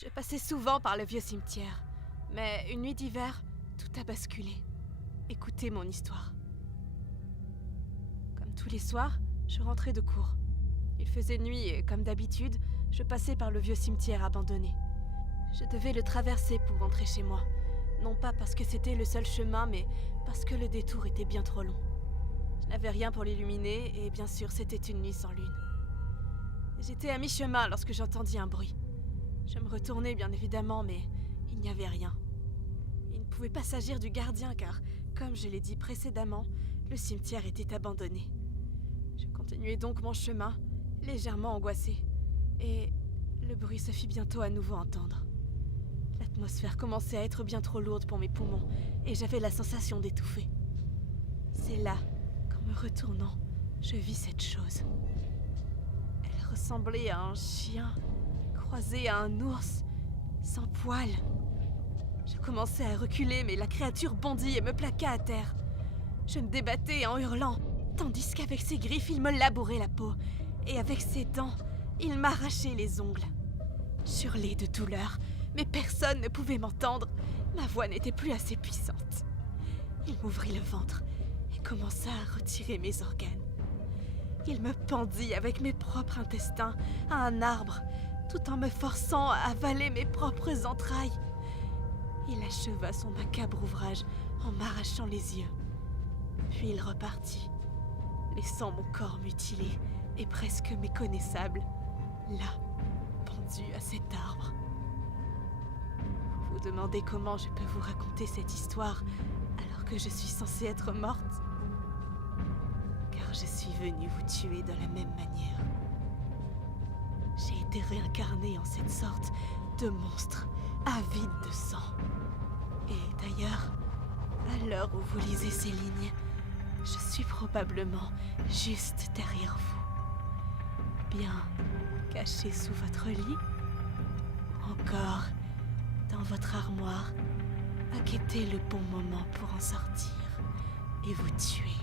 Je passais souvent par le vieux cimetière, mais une nuit d'hiver, tout a basculé. Écoutez mon histoire. Comme tous les soirs, je rentrais de cours. Il faisait nuit et, comme d'habitude, je passais par le vieux cimetière abandonné. Je devais le traverser pour rentrer chez moi. Non pas parce que c'était le seul chemin, mais parce que le détour était bien trop long. Je n'avais rien pour l'illuminer et bien sûr c'était une nuit sans lune. J'étais à mi-chemin lorsque j'entendis un bruit. Je me retournai bien évidemment, mais il n'y avait rien. Il ne pouvait pas s'agir du gardien car, comme je l'ai dit précédemment, le cimetière était abandonné. Je continuai donc mon chemin, légèrement angoissé, et le bruit se fit bientôt à nouveau entendre. L'atmosphère commençait à être bien trop lourde pour mes poumons, et j'avais la sensation d'étouffer. C'est là qu'en me retournant, je vis cette chose. Elle ressemblait à un chien, croisé à un ours, sans poils. Je commençai à reculer, mais la créature bondit et me plaqua à terre. Je me débattais en hurlant, tandis qu'avec ses griffes, il me labourait la peau, et avec ses dents, il m'arrachait les ongles. J'hurlais de douleur, mais personne ne pouvait m'entendre. Ma voix n'était plus assez puissante. Il m'ouvrit le ventre et commença à retirer mes organes. Il me pendit avec mes propres intestins à un arbre, tout en me forçant à avaler mes propres entrailles. Il acheva son macabre ouvrage en m'arrachant les yeux. Puis il repartit, laissant mon corps mutilé et presque méconnaissable, là, pendu à cet arbre. Vous vous demandez comment je peux vous raconter cette histoire alors que je suis censée être morte? Car je suis venue vous tuer de la même manière. J'ai été réincarnée en cette sorte de monstre avide de sang. Et d'ailleurs, à l'heure où vous lisez ces lignes, je suis probablement juste derrière vous. Bien caché sous votre lit, encore dans votre armoire, à guetter le bon moment pour en sortir et vous tuer.